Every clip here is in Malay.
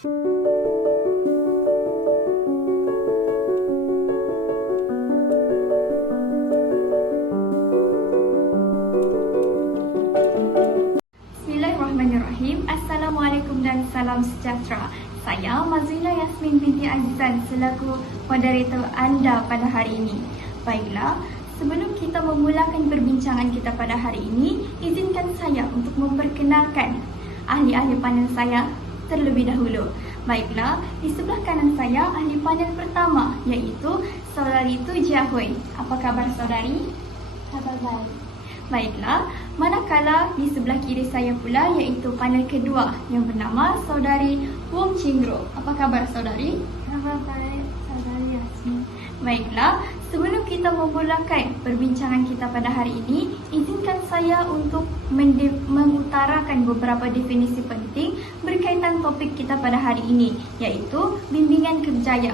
Bismillahirrahmanirrahim. Assalamualaikum dan salam sejahtera. Saya Mazila Yasmin binti Azizan selaku moderator anda pada hari ini. Baiklah, sebelum kita memulakan perbincangan kita pada hari ini, izinkan saya untuk memperkenalkan ahli-ahli panel saya terlebih dahulu. Baiklah, di sebelah kanan saya ahli panel pertama iaitu Saudari Tu Jia Hui. Apa khabar saudari? Khabar baik. Baiklah, manakala di sebelah kiri saya pula iaitu panel kedua yang bernama Saudari Wong Chingro. Apa khabar saudari? Khabar baik, saudari Yasmin. Baiklah, sebelum kita memulakan perbincangan kita pada hari ini, izinkan saya untuk mengutarakan beberapa definisi penting berkaitan topik kita pada hari ini, iaitu bimbingan kerjaya.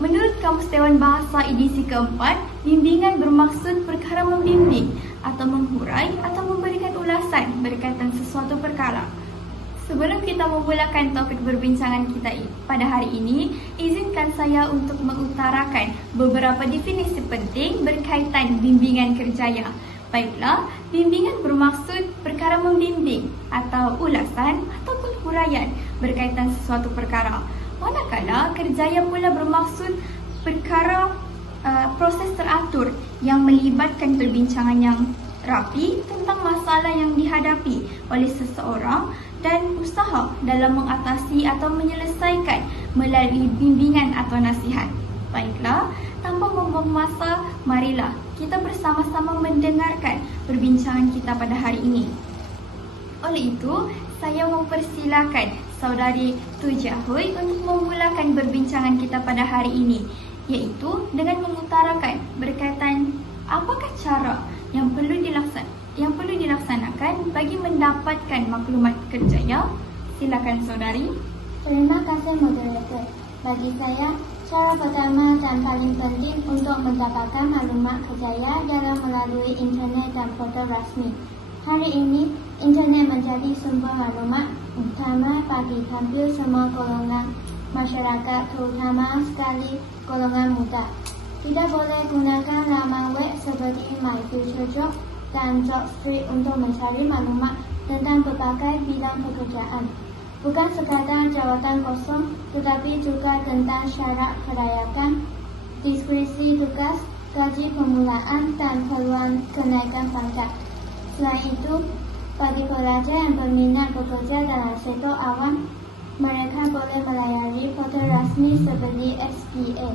Menurut Kamus Dewan Bahasa edisi keempat, bimbingan bermaksud perkara membimbing atau menghurai atau memberikan ulasan berkaitan sesuatu perkara. Sebelum kita memulakan topik perbincangan kita pada hari ini, izinkan saya untuk mengutarakan beberapa definisi penting berkaitan bimbingan kerjaya. Baiklah, bimbingan bermaksud perkara membimbing atau ulasan ataupun huraian berkaitan sesuatu perkara. Manakala kerjaya pula bermaksud perkara proses teratur yang melibatkan perbincangan yang rapi tentang masalah yang dihadapi oleh seseorang dan usaha dalam mengatasi atau menyelesaikan melalui bimbingan atau nasihat. Baiklah, tanpa membuang masa, marilah kita bersama-sama mendengarkan perbincangan kita pada hari ini. Oleh itu, saya mempersilakan Saudari Tu Jia Hui untuk memulakan perbincangan kita pada hari ini, iaitu dengan mengutarakan berkaitan apakah cara yang perlu dilaksanakan bagi mendapatkan maklumat kerjaya. Silakan saudari. Terima kasih moderator. Bagi saya, cara pertama dan paling penting untuk mendapatkan maklumat kerjaya adalah melalui internet dan portal rasmi. Hari ini, internet menjadi sumber maklumat utama bagi hampir semua golongan masyarakat, terutama sekali golongan muda. Tidak boleh gunakan laman web seperti My Future Job dan Job Street untuk mencari maklumat tentang berbagai bidang pekerjaan. Bukan sekadar jawatan kosong, tetapi juga tentang syarat kelayakan, deskripsi tugas, gaji permulaan dan peluang kenaikan pangkat. Selain itu, bagi pelajar yang berminat bekerja dalam sektor awam, mereka boleh melayari portal rasmi seperti SPA,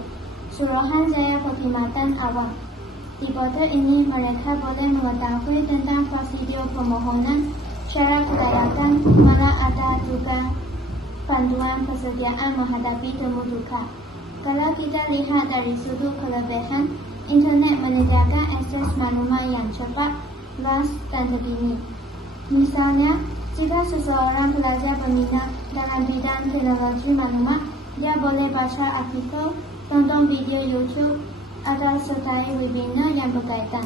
Suruhanjaya Perkhidmatan Awam. Di portal ini, mereka boleh mengetahui tentang prosedur permohonan, syarat kelayakan, mana ada juga panduan persediaan menghadapi temu duka. Kalau kita lihat dari sudut kelebihan, internet menyediakan akses maklumat yang cepat, luas dan terkini. Misalnya, jika seseorang pelajar berminat dalam bidang teknologi maklumat, dia boleh baca artikel, tonton video YouTube, atau sertai webinar yang berkaitan.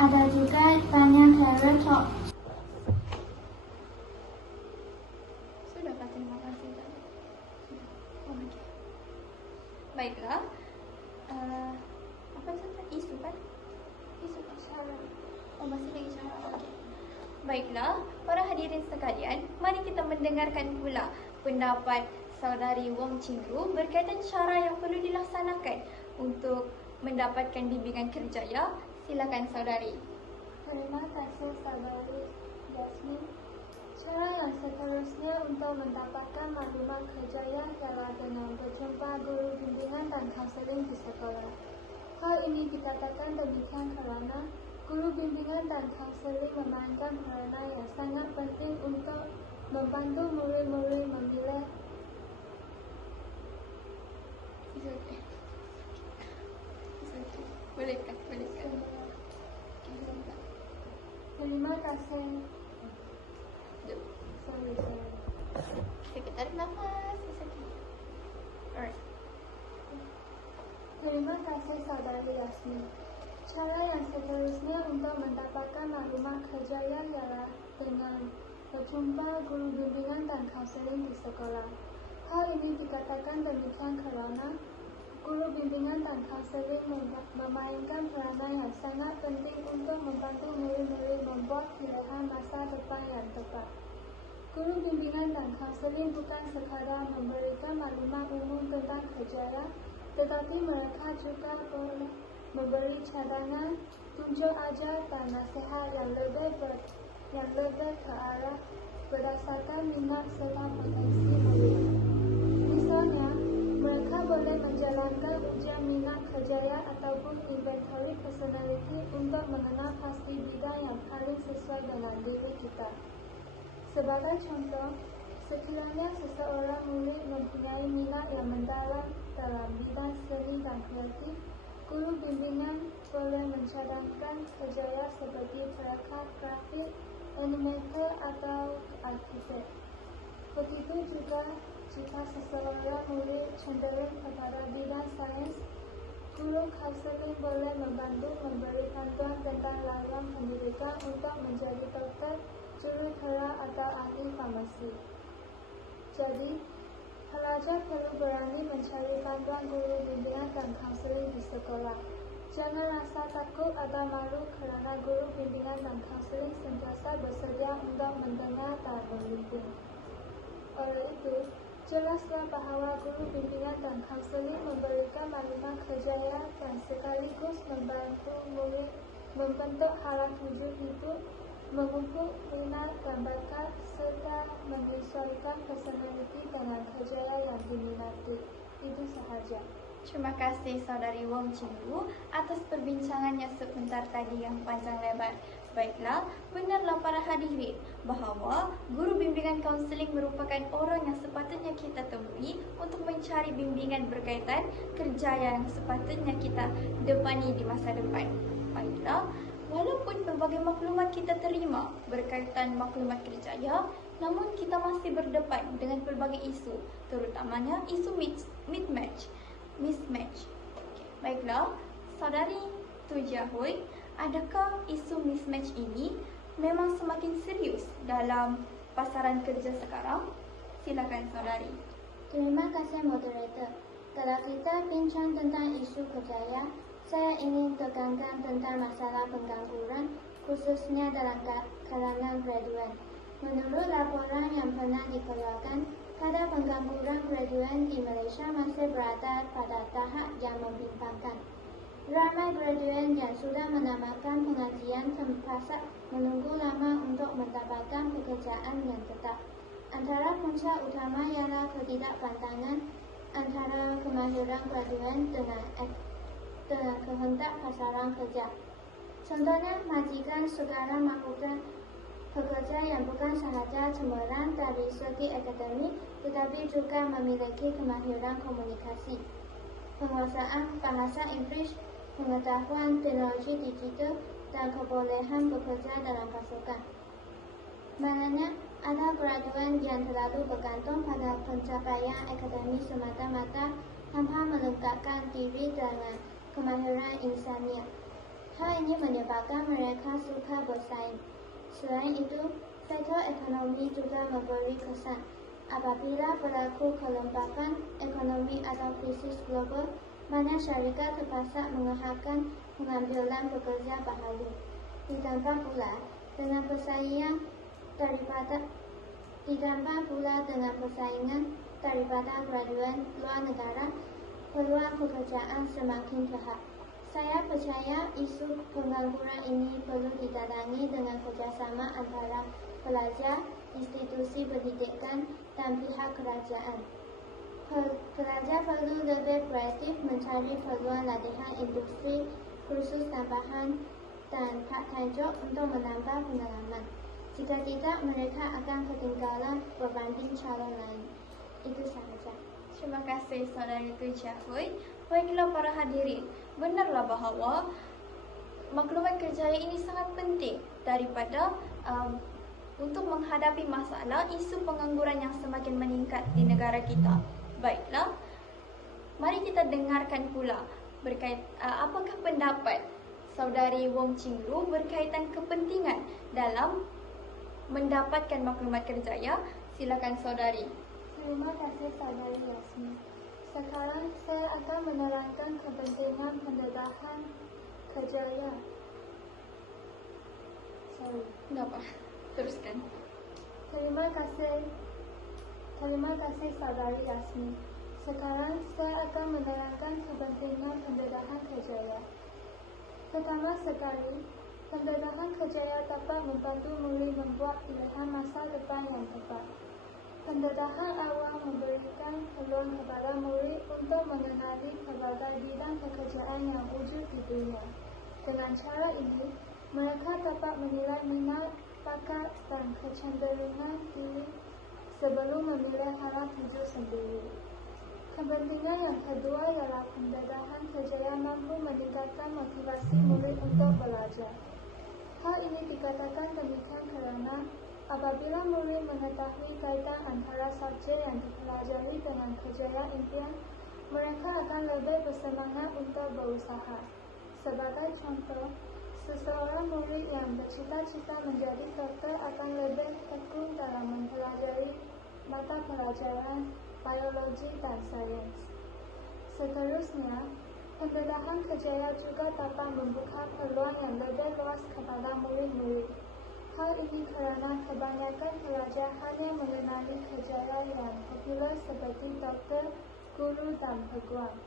Ada juga banyak career talk. Sudah, terima kasih. Baiklah, apa itu isu kan? Isu syarat. Oh, masih lagi syarat. Okey. Baiklah, para hadirin sekalian, mari kita mendengarkan pula pendapat Saudari Wong Chingro berkaitan cara yang perlu dilaksanakan untuk mendapatkan bimbingan kerjaya. Silakan saudari. Terima kasih saudari Yasmin. Cara yang seterusnya untuk mendapatkan maklumat kerjaya ialah dengan berjumpa guru bimbingan dan kaunseling di sekolah. Hal ini dikatakan demikian kerana guru bimbingan dan kaunseling memainkan peranan yang sangat penting untuk membantu murid-murid memilih. Bolehkah? Terima kasih. Sorry. Kita tarik nafas. Alright. Terima kasih saudari Yasmin. Cara yang seterusnya untuk mendapatkan maklumat kerjaya ialah dengan berjumpa guru bimbingan dan kaunseling di sekolah. Hal ini dikatakan demikian karena guru bimbingan dan kaunseling memainkan peranan yang sangat penting untuk membantu murid-murid membuat pilihan masa depan yang tepat. Guru bimbingan dan kaunseling bukan sekadar memberikan maklumat umum tentang kerjaya, tetapi mereka juga boleh memberi cadangan, tunjuk ajar dan nasihat yang lebih ke arah berdasarkan minat serta potensi murid. Misalnya, mereka boleh menjalankan ujian minat kerjaya ataupun inventory personality untuk mengenal pasti bidang yang paling sesuai dengan diri kita. Sebagai contoh, sekiranya seseorang murid mempunyai minat yang mendalam dalam bidang seni dan kreatif, guru bimbingan boleh mencadangkan kerjaya seperti pelakar grafik, animator atau arkitek. Begitu juga jika seseorang murid cenderung kepada bidang sains, guru kaunseling boleh membantu memberi panduan tentang laluan pendidikan untuk menjadi dokter, jurutera atau ahli farmasi. Jadi, pelajar perlu berani mencari bantuan guru bimbingan dan kaunseling di sekolah. Jangan rasa takut atau malu kerana guru bimbingan dan kaunseling sentiasa bersedia untuk mendengar dan membimbing. Oleh itu, jelaslah bahawa guru bimbingan dan kaunseling memberikan maklumat kerjaya dan sekaligus membantu murid membentuk arah tuju hidup, mengukur minat dan bakat serta menyesuaikan personaliti dengan kerjaya yang diminati. Itu sahaja. Terima kasih Saudari Wong Cingru atas perbincangannya sebentar tadi yang panjang lebar. Baiklah, benarlah para hadirin bahawa guru bimbingan kaunseling merupakan orang yang sepatutnya kita temui untuk mencari bimbingan berkaitan kerja yang sepatutnya kita depani di masa depan. Baiklah, walaupun pelbagai maklumat kita terima berkaitan maklumat kerjaya, namun kita masih berdepan dengan pelbagai isu, terutamanya isu mismatch. Okay. Baiklah, Saudari Tu Jia Hui, adakah isu mismatch ini memang semakin serius dalam pasaran kerja sekarang? Silakan Saudari. Terima kasih moderator. Kalau kita bincang tentang isu kerjaya, saya ingin tekankan tentang masalah pengangguran, khususnya dalam kalangan graduan. Menurut laporan yang pernah dikeluarkan, kadar pengangguran graduan di Malaysia masih berada pada tahap yang membimbangkan. Ramai graduan yang sudah menamatkan pengajian terpaksa menunggu lama untuk mendapatkan pekerjaan yang tetap. Antara punca utama ialah ketidakpantangan antara kemahiran graduan dengan kehendak pasaran kerja. Contohnya, majikan sekarang melakukan pekerja yang bukan sahaja cemerlang dari segi akademik, tetapi juga memiliki kemahiran komunikasi, penguasaan bahasa Inggeris, pengetahuan teknologi digital, dan kebolehan bekerja dalam pasukan. Maknanya, ada graduan yang terlalu bergantung pada pencapaian akademik semata-mata tanpa melengkapkan diri dengan kemahiran insaniah. Hal ini menyebabkan mereka suka bersaing. Selain itu, faktor ekonomi juga memberi kesan. Apabila berlaku kelembapan ekonomi atau krisis global, mana syarikat terpaksa mengeharkan pengambilan pekerja baharu. Ditambah pula dengan persaingan daripada graduan luar negara, peluang pekerjaan semakin terhad. Saya percaya isu pengangguran ini perlu didatangi dengan kerjasama antara pelajar, institusi pendidikan, dan pihak kerajaan. Pelajar perlu lebih kreatif mencari peluang latihan industri, kursus tambahan, dan part-time job untuk menambah pengalaman. Jika tidak, mereka akan ketinggalan berbanding calon lain. Itu sahaja. Terima kasih Saudari Tu Jia Hui. Baiklah para hadirin, benarlah bahawa maklumat kerjaya ini sangat penting daripada untuk menghadapi masalah isu pengangguran yang semakin meningkat di negara kita. Baiklah, mari kita dengarkan pula apakah pendapat Saudari Wong Cingru berkaitan kepentingan dalam mendapatkan maklumat kerjaya. Silakan Saudari. Terima kasih Saudari Yasmin. Sekarang saya akan menerangkan kepentingan pendedahan kerjaya. Enggak apa, teruskan. Terima kasih Saudari Yasmin. Sekarang saya akan menerangkan kepentingan pendedahan kerjaya. Pertama sekali, pendedahan kerjaya dapat membantu murid membuat pilihan masa depan yang tepat. Pendedahan awal memberikan peluang kepada murid untuk mengenali pelbagai bidang pekerjaan yang wujud di dunia. Dengan cara ini, mereka dapat menilai minat, bakat dan kecenderungan diri sebelum memilih arah tuju sendiri. Kepentingan yang kedua ialah pendedahan kerjaya mampu meningkatkan motivasi murid untuk belajar. Hal ini dikatakan demikian kerana apabila murid mengetahui kaitan antara subjek yang dipelajari dengan kerjaya impian, mereka akan lebih bersemangat untuk berusaha. Sebagai contoh, seseorang murid yang bercita-cita menjadi doktor akan lebih tekun dalam mempelajari mata pelajaran biologi dan sains. Seterusnya, pendedahan kerjaya juga dapat membuka peluang yang lebih luas kepada murid-murid. Hal ini kerana kebanyakan pelajar hanya mengenali kerjaya yang popular seperti doktor, guru dan peguam.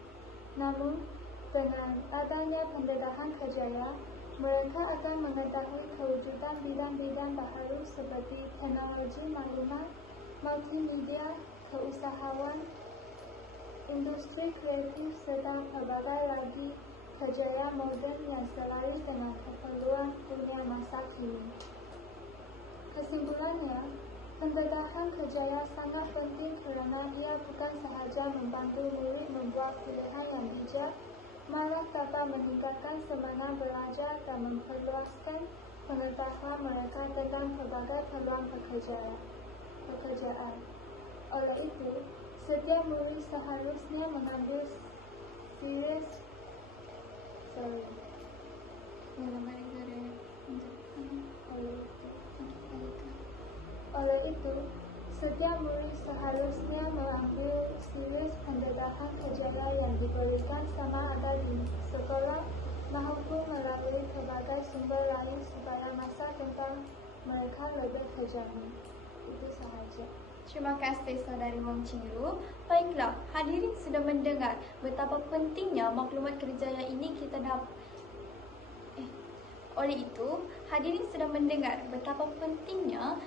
Namun, dengan adanya pendedahan kerjaya, mereka akan mengetahui kewujudan bidang-bidang baharu seperti teknologi maklumat, multimedia, keusahawan, industri kreatif serta pelbagai lagi kerjaya moden yang selaras dengan keperluan dunia masa kini. Kesimpulannya, pendedahan kerjaya sangat penting kerana ia bukan sahaja membantu murid membuat pilihan yang bijak, malah dapat meningkatkan semangat belajar dan memperluaskan pengetahuan mereka tentang pelbagai peluang pekerjaan. Oleh itu, setiap murid seharusnya mengambil serius pendedahan kerjaya yang diberikan sama ada di sekolah maupun melalui pelbagai sumber lain supaya masa depan mereka lebih terjamin. Itu sahaja. Terima kasih Saudari Wong Cingru. Baiklah, hadirin sudah mendengar betapa pentingnya maklumat kerjaya ini kita dapat. Oleh itu, hadirin sudah mendengar betapa pentingnya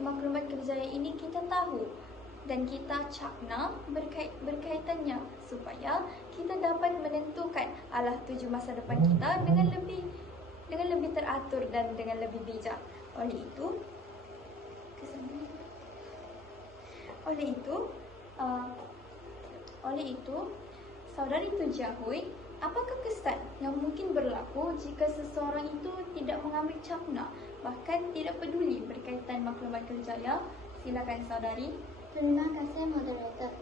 maklumat kerjaya ini kita tahu dan kita cakna berkaitannya supaya kita dapat menentukan arah tuju masa depan kita dengan lebih teratur dan dengan lebih bijak. Oleh itu, Saudari Tuja Hui, apakah kesan yang mungkin berlaku jika seseorang itu tidak mengambil cakna, bahkan tidak peduli berkaitan maklumat kerjaya? Silakan Saudari. Terima kasih moderator.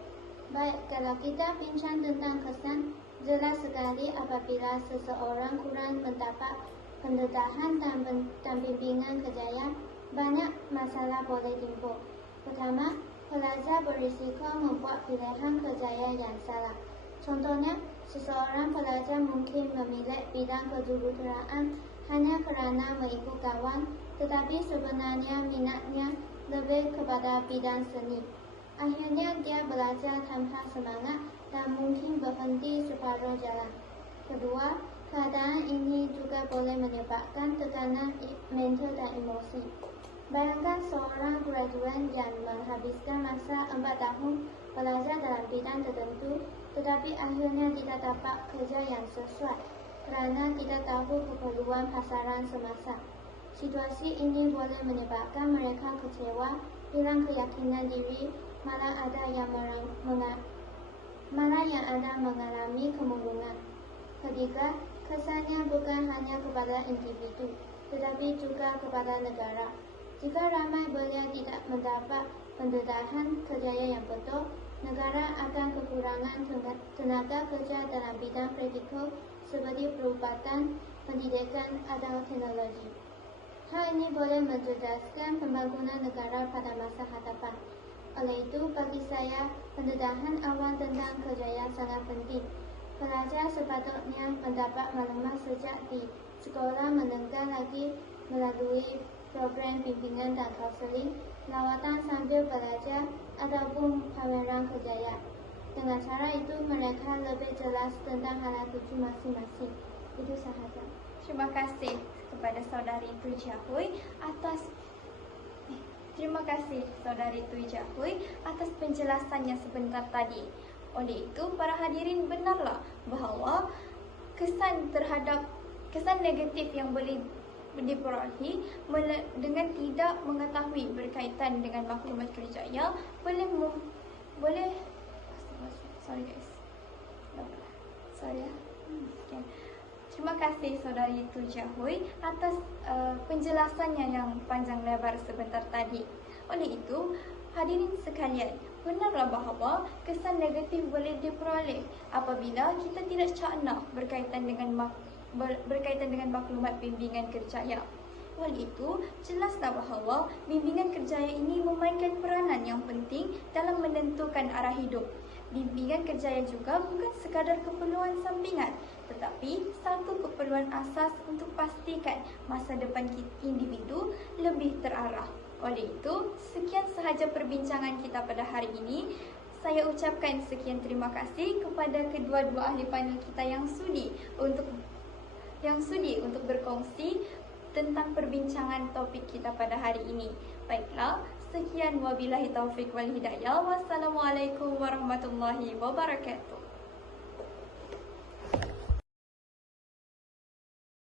Baik, kalau kita bincang tentang kesan, jelas sekali apabila seseorang kurang mendapat pendedahan dan bimbingan kerjaya, banyak masalah boleh timbul. Pertama, pelajar berisiko membuat pilihan kerjaya yang salah. Contohnya, seseorang pelajar mungkin memilih bidang kejuruteraan hanya kerana mengikut kawan, tetapi sebenarnya minatnya lebih kepada bidang seni. Akhirnya dia belajar tanpa semangat dan mungkin berhenti separuh jalan. Kedua, keadaan ini juga boleh menyebabkan tekanan mental dan emosi. Bayangkan seorang graduan yang menghabiskan masa 4 tahun belajar dalam bidang tertentu, tetapi akhirnya tidak dapat kerja yang sesuai kerana tidak tahu keperluan pasaran semasa. Situasi ini boleh menyebabkan mereka kecewa, hilang keyakinan diri, malah ada yang mengalami kemurungan. Ketiga, kesannya bukan hanya kepada individu, tetapi juga kepada negara. Jika ramai belia tidak mendapat pendedahan kerjaya yang betul, negara akan kekurangan tenaga kerja dalam bidang kritikal seperti perubatan, pendidikan atau teknologi. Hal ini boleh mencerdaskan pembangunan negara pada masa hadapan. Oleh itu, bagi saya, pendedahan awal tentang kerjaya sangat penting. Pelajar sepatutnya mendapat maklumat sejak di sekolah menengah lagi melalui program bimbingan dan kaunseling, lawatan sambil belajar, ataupun pameran kerjaya. Dengan cara itu, mereka lebih jelas tentang arah tuju masing-masing. Itu sahaja. Terima kasih kepada saudari Tui Jahui atas penjelasannya sebentar tadi. Oleh itu, para hadirin, benarlah bahawa kesan negatif yang boleh diperolehi dengan tidak mengetahui berkaitan dengan maklumat kerjaya boleh sorry guys. Sorry ya. Okay. Terima kasih saudari Tui Jahui atas penjelasannya yang panjang lebar sebentar tadi. Oleh itu, hadirin sekalian, benarlah bahawa kesan negatif boleh diperoleh apabila kita tidak cerna berkaitan dengan maklumat bimbingan kerjaya. Oleh itu, jelaslah bahawa bimbingan kerjaya ini memainkan peranan yang penting dalam menentukan arah hidup. Bimbingan kerjaya juga bukan sekadar keperluan sampingan, tetapi satu keperluan asas untuk pastikan masa depan individu lebih terarah. Oleh itu, sekian sahaja perbincangan kita pada hari ini. Saya ucapkan sekian terima kasih kepada kedua-dua ahli panel kita yang sudi untuk berkongsi tentang perbincangan topik kita pada hari ini. Baiklah, sekian wabillahi taufiq wal hidayah. Wassalamualaikum warahmatullahi wabarakatuh.